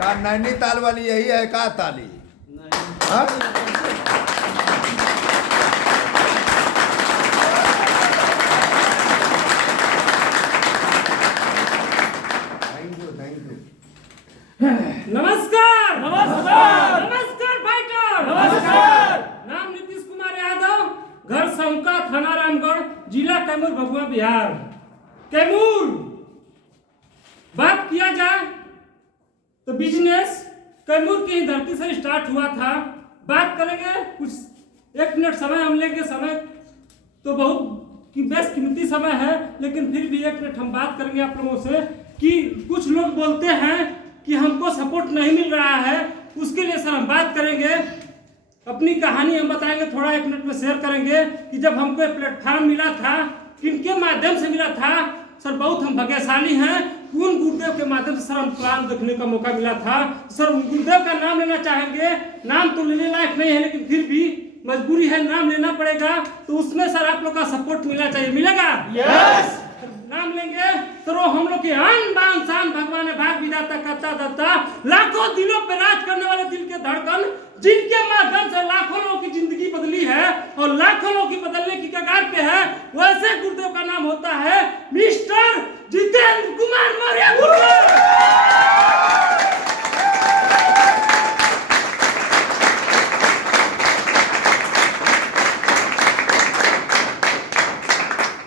का नैनीताल वाली यही है का ताली? हाँ? Thank you. नमस्कार नमस्कार नमस्कार फाइटर नमस्कार। नाम नीतीश कुमार यादव, घर संका, थाना रामगढ़, जिला कैमूर, भभुआ, बिहार। कैमूर बात किया जाए तो बिजनेस कैमूर की ही धरती से स्टार्ट हुआ था। बात करेंगे कुछ 1 मिनट समय हम लेंगे। समय तो बहुत की बेशकीमती समय है, लेकिन फिर भी 1 मिनट हम बात करेंगे आप लोगों से कि कुछ लोग बोलते हैं कि हमको सपोर्ट नहीं मिल रहा है। उसके लिए सर हम बात करेंगे, अपनी कहानी हम बताएंगे, थोड़ा 1 मिनट में शेयर करेंगे कि जब हमको एक प्लेटफॉर्म मिला था, किनके माध्यम से मिला था। सर बहुत हम भाग्यशाली हैं, उन गुरुदेव के माध्यम से सर हम प्लान देखने का मौका मिला था। सर उन गुरुदेव का नाम लेना चाहेंगे, नाम तो लेने लायक नहीं है, लेकिन फिर भी मजबूरी है, नाम लेना पड़ेगा। तो उसमें सर आप लोग का सपोर्ट मिलना चाहिए, मिलेगा? यस। नाम लेंगे तो हम लोग के आन बान शान भगवान है, भाग विधाता करता दत्ता, लाखों दिलों पे राज करने वाले दिल के धड़कन, जिनके माध्यम से लाखों लोगों की जिंदगी बदली है और लाखों लोगों की बदलने की कगार पे है, वैसे गुरुदेव का नाम होता है मिस्टर जितेंद्र कुमार मौर्य गुरुदेव।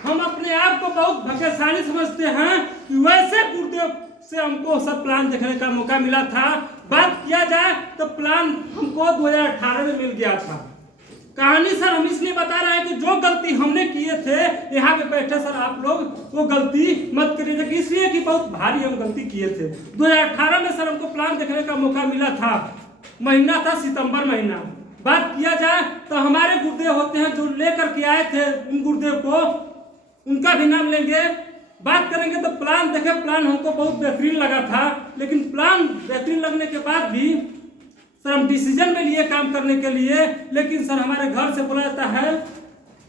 हम अपने आप को बहुत भाग्यशाली समझते हैं कि वैसे गुरुदेव से हमको सब प्लान देखने का मौका मिला था। बात किया जाए तो प्लान हमको 2018 में मिल गया था। कहानी सर हम इसलिए बता रहे हैं कि जो गलती हमने किए थे, यहाँ पे बैठे सर आप लोग वो गलती मत करिए, इसलिए कि बहुत भारी हम गलती किए थे। 2018 में सर हमको प्लान देखने का मौका मिला था, महीना था सितंबर महीना। बात किया जाए तो हमारे गुरुदेव होते हैं जो लेकर के आए थे, उन गुरुदेव को उनका भी नाम लेंगे। बात करेंगे तो प्लान देखे, प्लान हमको बहुत बेहतरीन लगा था, लेकिन प्लान बेहतरीन लगने के बाद भी सर हम डिसीजन में लिए काम करने के लिए, लेकिन सर हमारे घर से बोला जाता है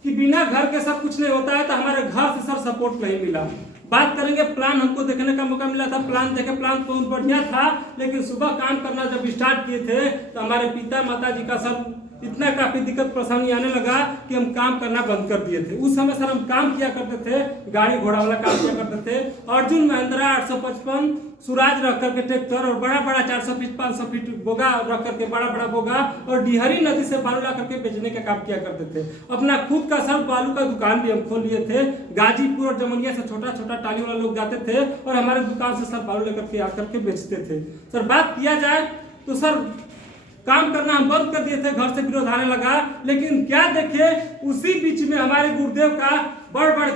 कि बिना घर के सब कुछ नहीं होता है, तो हमारे घर से सर सपोर्ट नहीं मिला। बात करेंगे प्लान हमको देखने का मौका मिला था, प्लान देखे, प्लान बहुत बढ़िया था, लेकिन सुबह काम करना जब स्टार्ट किए थे तो हमारे पिता माता जी का सर इतना काफी दिक्कत परेशानी आने लगा कि हम काम करना बंद कर दिए थे। उस समय सर हम काम किया करते थे, गाड़ी घोड़ा वाला काम किया करते थे। अर्जुन महिंद्रा 855 सुराज रख करके ट्रैक्टर और बड़ा बड़ा 400 फीट 500 फीट बोगा रख करके बड़ा बड़ा बोगा और डिहरी नदी से बालू ला करके बेचने का काम किया करते थे। अपना खुद का सर बालू का दुकान भी हम खोल लिए थे। गाजीपुर और जमनिया से छोटा छोटा टाली वाला लोग जाते थे और हमारे दुकान से सर बालू लेकर के आकर के बेचते थे। सर बात किया जाए तो सर काम करना हम बंद कर दिए थे, घर से विरोध आने लगा। लेकिन क्या देखे, उसी बीच में हमारे गुरुदेव का बढ़ बढ़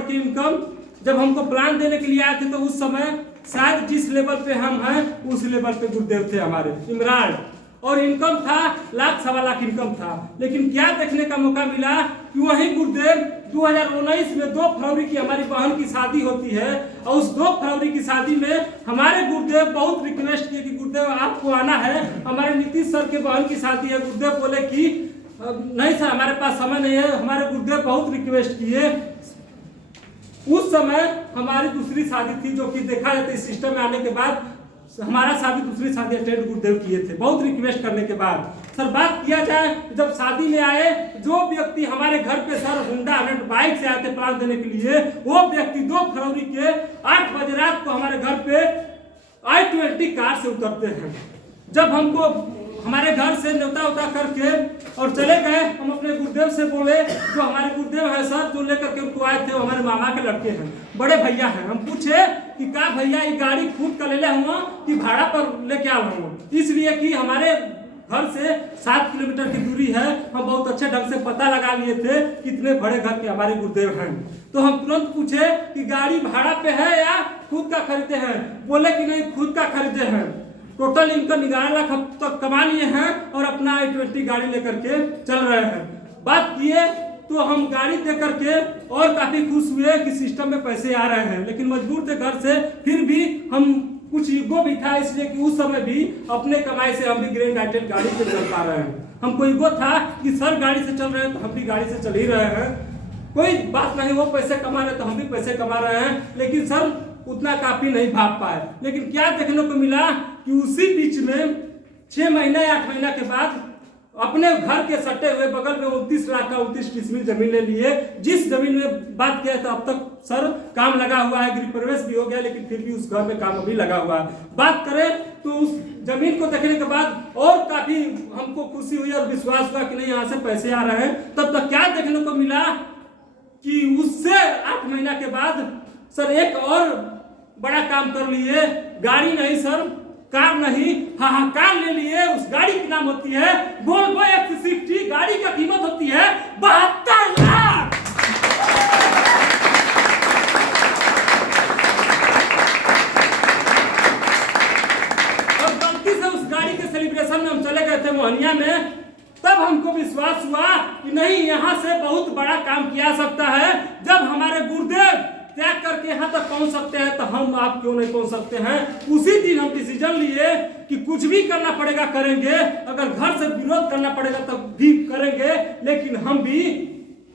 के इनकम जब हमको प्लान देने के लिए आए थे, तो उस समय शायद जिस लेवल पे हम हैं उस लेवल पे गुरुदेव थे हमारे इमरान, और इनकम था 1,00,000-1,15,00,000 इनकम था। लेकिन क्या देखने का मौका मिला कि वही गुरुदेव 2019 में 2 फरवरी की हमारी बहन की शादी होती है, और उस 2 फरवरी की शादी में हमारे गुरुदेव बहुत रिक्वेस्ट किए कि गुरुदेव आपको आना है, हमारे नीतीश सर के बहन की शादी है। गुरुदेव बोले कि नहीं सर हमारे पास समय नहीं है। हमारे गुरुदेव बहुत रिक्वेस्ट किए। उस समय हमारी दूसरी शादी थी, जो कि देखा जाता है सिस्टम में आने के बाद हमारा शादी दूसरी शादी अटेंड गुरुदेव किए थे, बहुत रिक्वेस्ट करने के बाद। सर बात किया जाए जब शादी में आए, जो व्यक्ति हमारे घर पे सर होंडा 100 बाइक से आए थे प्लान देने के लिए, वो व्यक्ति 2 फरवरी के 8 बजे रात को हमारे घर पे i20 कार से उतरते हैं। जब हमको हमारे घर से न्योता उता करके और चले गए, हम अपने गुरुदेव से बोले, जो हमारे गुरुदेव है सर जो लेकर के उनको आए थे, वो हमारे मामा के लड़के हैं, बड़े भैया हैं। हम पूछे कि का भैया ये गाड़ी खुद का ले ले हुआ कि भाड़ा पर लेके आ रहा हूँ, इसलिए कि हमारे घर से 7 किलोमीटर की दूरी है। हम बहुत अच्छे ढंग से पता लगा लिए थे कितने बड़े घर के हमारे गुरुदेव हैं। तो हम तुरंत पूछे कि गाड़ी भाड़ा पे है या खुद का खरीदे हैं? बोले कि नहीं खुद का खरीदे हैं। टोटल इनकम 11 लाख तक कमा लिए हैं और अपना i20 गाड़ी लेकर के चल रहे हैं। बात किए तो हम गाड़ी दे करके और काफी खुश हुए कि सिस्टम में पैसे आ रहे हैं, लेकिन मजबूर थे घर से। फिर भी हम कुछ ईगो भी था, इसलिए कि उस समय भी अपने कमाई से हम भी ग्रैंड आइटेल गाड़ी से चल पा रहे हैं। हमको ईगो था कि सर गाड़ी से चल रहे हैं तो हम भी गाड़ी से चल ही रहे हैं, कोई बात नहीं, वो पैसे कमा रहे तो हम भी पैसे कमा रहे हैं। लेकिन सर उतना काफी नहीं भाप पाए। लेकिन क्या देखने को मिला कि उसी बीच में 6 महीना या 8 महीना के बाद अपने घर के सटे हुए बगल में 29 लाख का 29 डिसमिल जमीन ले लिए। जिस जमीन में बात किया तो अब तक सर काम लगा हुआ है, गृह प्रवेश भी हो गया, लेकिन फिर भी उस घर में काम अभी लगा हुआ है। बात करें तो उस जमीन को देखने के बाद और काफी हमको खुशी हुई और विश्वास हुआ कि नहीं यहाँ से पैसे आ रहे हैं। तब तक क्या देखने को मिला कि उससे 8 महीना के बाद सर एक और बड़ा काम कर लिए। गाड़ी नहीं सर, कार नहीं, कार ले लिए। उस गाड़ी की नाम होती है वोल्वो XC60। गाड़ी का कीमत होती है 72 लाख। और गलती से उस गाड़ी के सेलिब्रेशन में हम चले गए थे मोहनिया में। तब हमको विश्वास हुआ कि नहीं, यहाँ से बहुत बड़ा काम किया जा सकता है। जब हमारे गुरुदेव त्याग करके यहाँ तक पहुंच सकते हैं तो हम आप क्यों नहीं पहुंच सकते हैं। उसी दिन हम डिसीजन लिए कि कुछ भी करना पड़ेगा करेंगे, अगर घर से विरोध करना पड़ेगा तब भी करेंगे, लेकिन हम भी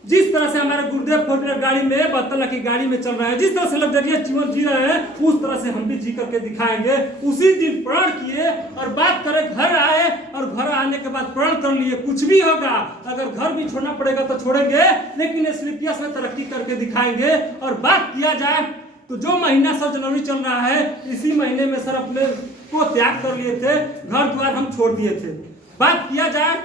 जिस तरह से हमारे गुरुदेव 4 गाड़ी में 72 लाख की गाड़ी में चल रहे हैं, जिस तरह से लग्जरियस जीवन जी रहे हैं, उस तरह से हम भी जी करके दिखाएंगे। उसी दिन प्रण किए और बात करें, घर आए और घर आने के बाद प्रण कर लिए कुछ भी होगा, अगर घर भी छोड़ना पड़ेगा तो छोड़ेंगे, लेकिन स्लीपियस में तरक्की करके दिखाएंगे। और बात किया जाए तो जो महीना सर जनवरी चल रहा है, इसी महीने में सर अपने को त्याग कर लिए थे, घर द्वार हम छोड़ दिए थे। बात किया जाए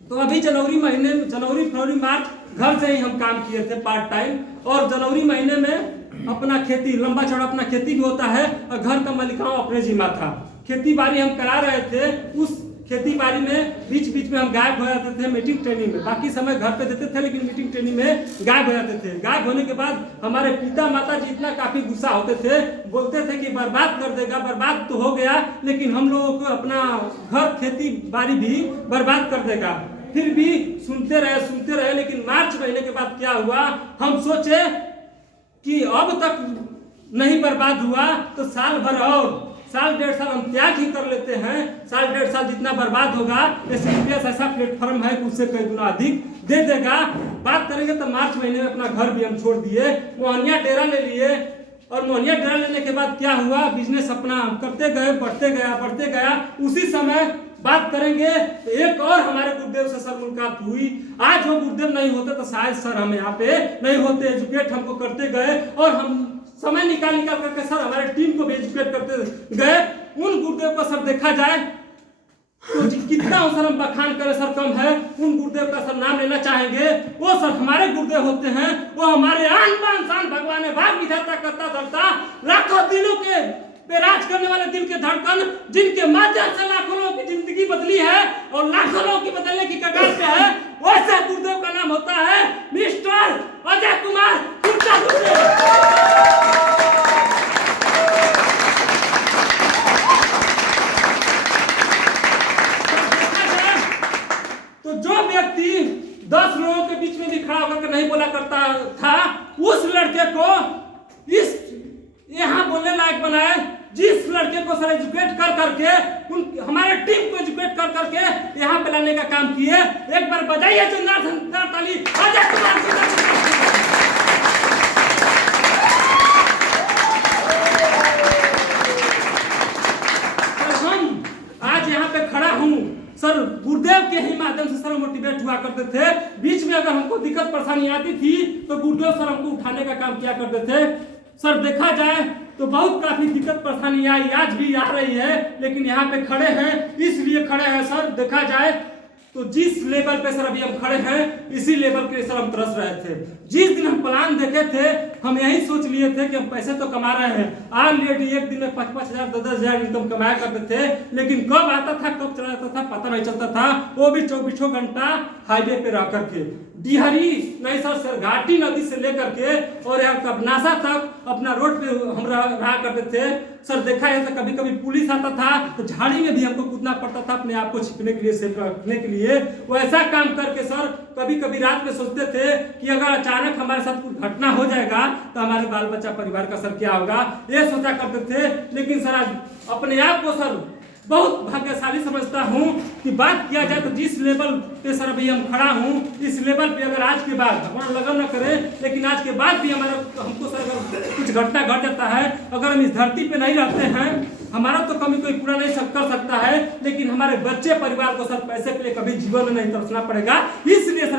तो अभी जनवरी फरवरी मार्च घर से ही हम काम किए थे पार्ट टाइम। और जनवरी महीने में अपना खेती लंबा चौड़ा अपना खेती भी होता है और घर का मालिकाना अपने जिम्मा था। खेती बाड़ी हम करा रहे थे। उस खेती बाड़ी में बीच बीच में हम गायब हो जाते थे मीटिंग ट्रेनिंग में। बाकी समय घर पे देते थे, लेकिन मीटिंग ट्रेनिंग में गायब हो जाते थे। गायब होने के बाद हमारे पिता माता जी इतना काफी गुस्सा होते थे, बोलते थे कि बर्बाद कर देगा। बर्बाद तो हो गया, लेकिन हम लोगों को अपना घर खेती बाड़ी भी बर्बाद कर देगा। फिर भी सुनते रहे, लेकिन मार्च महीने के बाद क्या हुआ, हम सोचे कि अब तक नहीं बर्बाद हुआ तो साल भर और साल 1.5 साल हम त्याग ही कर लेते हैं। साल 1.5 साल जितना बर्बाद होगा, स्लीपियस ऐसा प्लेटफॉर्म है कि उससे कई गुना अधिक दे देगा। बात करेंगे तो मार्च महीने में अपना घर भी हम छोड़ दिए, मोहनिया डेरा ले लिए। और मोहनिया डेरा लेने के बाद क्या हुआ, बिजनेस अपना करते गए, बढ़ते गया। उसी समय बात करेंगे तो एक और हमारे गुरुदेव से सर मुलाकात हुई। आज वो गुरुदेव नहीं होते तो शायद सर हम यहाँ पे नहीं होते। एजुकेट हमको करते गए और हम समय निकाल करके सर हमारे टीम को भी एजुकेट करते गए। उन गुरुदेव को सर देखा जाए तो कितना सर हम बखान करें सर कम है। उन गुरुदेव का सर नाम लेना चाहेंगे। वो सर हमारे गुरुदेव होते हैं, वो हमारे आन बान शान भगवान है, भाग विधाता करता धरता, लाखों दिलों के बेराज करने वाले दिल के धड़कन, जिनके माध्यम से लाखों लोगों की जिंदगी बदली है और लाखों लोगों की बदलने की कगार पे है, वैसे गुरुदेव का नाम होता है मिस्टर अजय कुमार गुप्ता गुरुदेव। तो जो व्यक्ति 10 लोगों के बीच में भी खड़ा होकर नहीं बोला करता था, उस लड़के को इस यहाँ बोलने लायक बनाए। जिस लड़के को सर एजुकेट कर करके हमारे टीम को एजुकेट कर करके यहाँ पे लाने का काम किए। एक बार बजाइए जोरदार ताली अजय कुमार जी। हम आज यहाँ पे खड़ा हूँ सर गुरुदेव के ही माध्यम से सर मोटिवेट हुआ करते थे। बीच में अगर हमको दिक्कत परेशानी आती थी तो गुरुदेव सर हमको उठाने का काम किया करते थे। सर देखा जाए तो बहुत काफी दिक्कत परेशानी आई, आज भी आ रही है, लेकिन यहाँ पे खड़े हैं इसलिए खड़े हैं सर। देखा जाए तो जिस लेवल पे सर अभी हम खड़े हैं, इसी लेवल के सर हम तरस रहे थे। जिस दिन हम प्लान देखे थे, हम यही सोच लिए थे कि हम पैसे तो कमा रहे हैं। ऑलरेडी एक दिन में 5-5 हजार 10-10 हजार इनकम कमाया करते थे, लेकिन कब आता था कब चला जाता था पता नहीं चलता था, वो भी 24 घंटा हाईवे पे रह करके। डिहरी नहीं सर घाटी नदी से लेकर के और यहाँ कबनासा तक अपना रोड पे हम रहा करते थे सर। देखा है तो कभी कभी पुलिस आता था तो झाड़ी में भी हमको कूदना पड़ता था अपने आप को छिपने के लिए, सेफ रखने के लिए। वो ऐसा काम करके सर कभी कभी रात में सोचते थे कि अगर अचानक हमारे साथ कुछ घटना हो जाएगा तो हमारे बाल बच्चा परिवार का सर क्या होगा, ये सोचा करते थे। लेकिन सर आज अपने आप को सर बहुत भाग्यशाली समझता हूँ कि बात किया जाए तो जिस लेवल पे सर अभी हम खड़ा हूँ, इस लेवल पे अगर आज के बाद भगवान लगन न करे, लेकिन आज के बाद भी हमारा हमको सर अगर कुछ घटना घट जाता है, अगर हम इस धरती पे नहीं रहते हैं, हमारा तो कमी कोई पूरा नहीं कर सकता है, लेकिन हमारे बच्चे परिवार को सर पैसे के लिए कभी जीवन में नहीं तरसना पड़ेगा। इसलिए सर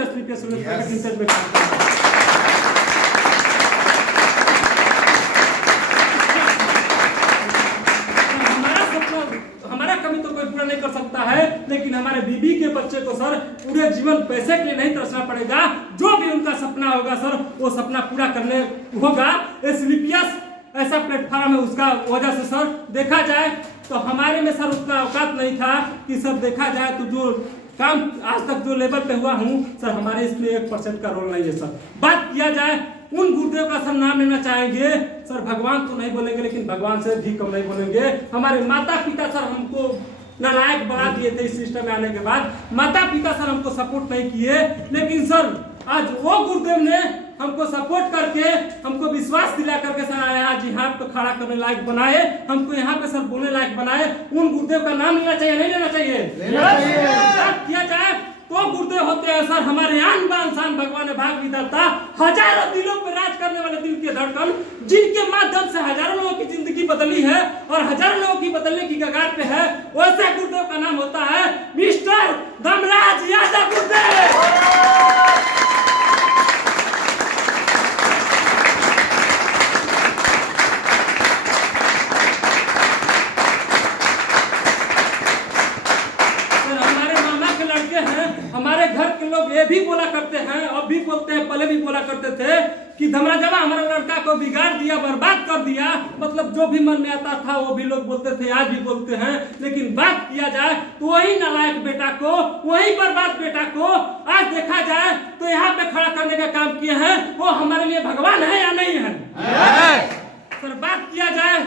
हमारा कमी तो कोई पूरा नहीं कर सकता है, लेकिन हमारे बीबी के बच्चे को सर पूरे जीवन पैसे के लिए नहीं तरसना पड़ेगा। जो भी उनका सपना होगा सर, वो सपना पूरा करने होगा। एसलीपीएस ऐसा प्लेटफॉर्म है, उसका वजह से सर देखा जाए तो हमारे में सर उतना औकात नहीं था कि सर देखा जाए तो जो काम आज तक जो लेवल पे हुआ हूँ सर, हमारे इसमें 1% का रोल नहीं है सर। बात किया जाए उन गुरुदेव का सर नाम लेना चाहेंगे सर, भगवान तो नहीं बोलेंगे लेकिन भगवान से भी कम नहीं बोलेंगे। हमारे माता पिता सर हमको नालायक बना दिए थे इस सिस्टम में आने के बाद। माता पिता सर हमको सपोर्ट नहीं किए, लेकिन सर आज वो गुरुदेव ने हमको सपोर्ट करके, हमको विश्वास दिला करके सर आज यहाँ पे खड़ा करने लायक बनाए, हमको यहाँ पे सर बोलने लायक बनाए। उन गुरुदेव का नाम लेना चाहिए, नहीं लेना चाहिए? बात किया जाए तो गुरुदेव होते हैं सर हमारे आन बान शान, भगवान ने भाग विधाता, हजारों दिलों पर राज करने वाले दिल के धड़कन, जिनके माध्यम से हजारों लोगों की जिंदगी बदली है और हजारों लोगों की बदलने की कगार पे है। वैसे गुरुदेव का नाम होता है मिस्टर धर्मराज यादव गुरुदेव। हमारे घर के लोग ये भी बोला करते हैं, अब भी बोलते हैं, पहले भी बोला करते थे कि धमराजवा हमारे लड़का को बिगाड़ दिया, बर्बाद कर दिया। मतलब जो भी मन में आता था वो भी लोग बोलते थे, आज भी बोलते हैं। लेकिन बात किया जाए तो वही नालायक बेटा को, वही बर्बाद बेटा को आज देखा जाए तो यहाँ पे खड़ा करने का काम किया है। वो हमारे लिए भगवान है या नहीं है? सर बात किया जाए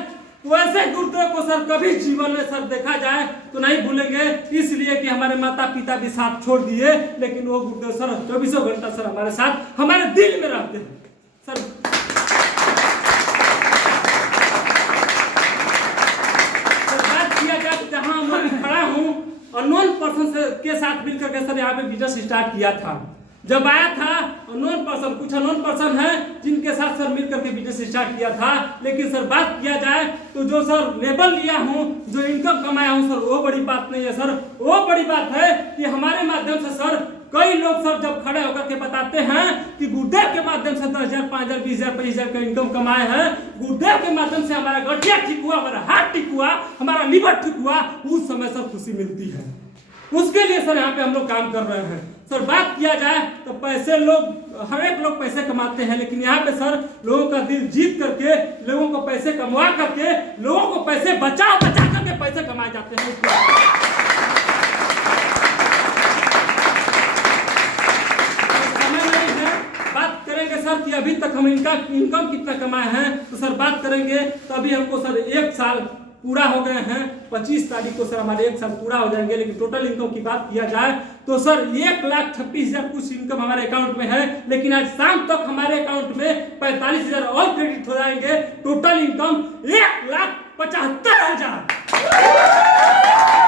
तो ऐसे गुरुदेव को सर कभी जीवन में सर देखा जाए तो नहीं भूलेंगे, इसलिए कि हमारे माता पिता भी साथ छोड़ दिए, लेकिन वो गुरुदेव सर 24 घंटा सर हमारे साथ, हमारे दिल में रहते हैं सर। बात किया जाए तो जहाँ मैं खड़ा हूँ, अननोन पर्सन के साथ मिलकर के सर यहाँ पे बिजनेस स्टार्ट किया था। जब आया था अननोन पर्सन, कुछ अननोन पर्सन है जिनके साथ सर मिलकर के बिजनेस स्टार्ट किया था। लेकिन सर बात किया जाए तो जो सर लेवल लिया हूँ, जो इनकम कमाया हूँ सर, वो बड़ी बात नहीं है सर। वो बड़ी बात है कि हमारे माध्यम से सर कई लोग सर जब खड़े होकर के बताते हैं कि गुरुदेव के माध्यम से 10,000, 5,000, 20,000, 25,000 का इनकम कमाए हैं, गुरुदेव के माध्यम से हमारा गठिया ठीक हुआ, हमारा हार्ट ठीक हुआ, हमारा लिवर ठीक हुआ, उस समय सर खुशी मिलती है। उसके लिए सर यहाँ पे हम लोग काम कर रहे हैं सर। बात किया जाए तो पैसे लोग, हर एक लोग पैसे कमाते हैं, लेकिन यहाँ पे सर लोगों का दिल जीत करके, लोगों को पैसे कमवा करके, लोगों को पैसे बचा करके पैसे कमाए जाते हैं। समय नहीं है, बात करेंगे सर कि अभी तक हम इनका इनकम कितना कमाए हैं, तो सर बात करेंगे तो अभी हमको सर 1 साल पूरा हो गए हैं। 25 तारीख को सर हमारे 1 साल पूरा हो जाएंगे। लेकिन टोटल इनकम की बात किया जाए तो सर 1,26,000 कुछ इनकम हमारे अकाउंट में है, लेकिन आज शाम तक हमारे अकाउंट में 45,000 और क्रेडिट हो जाएंगे। Total income 1,75,000।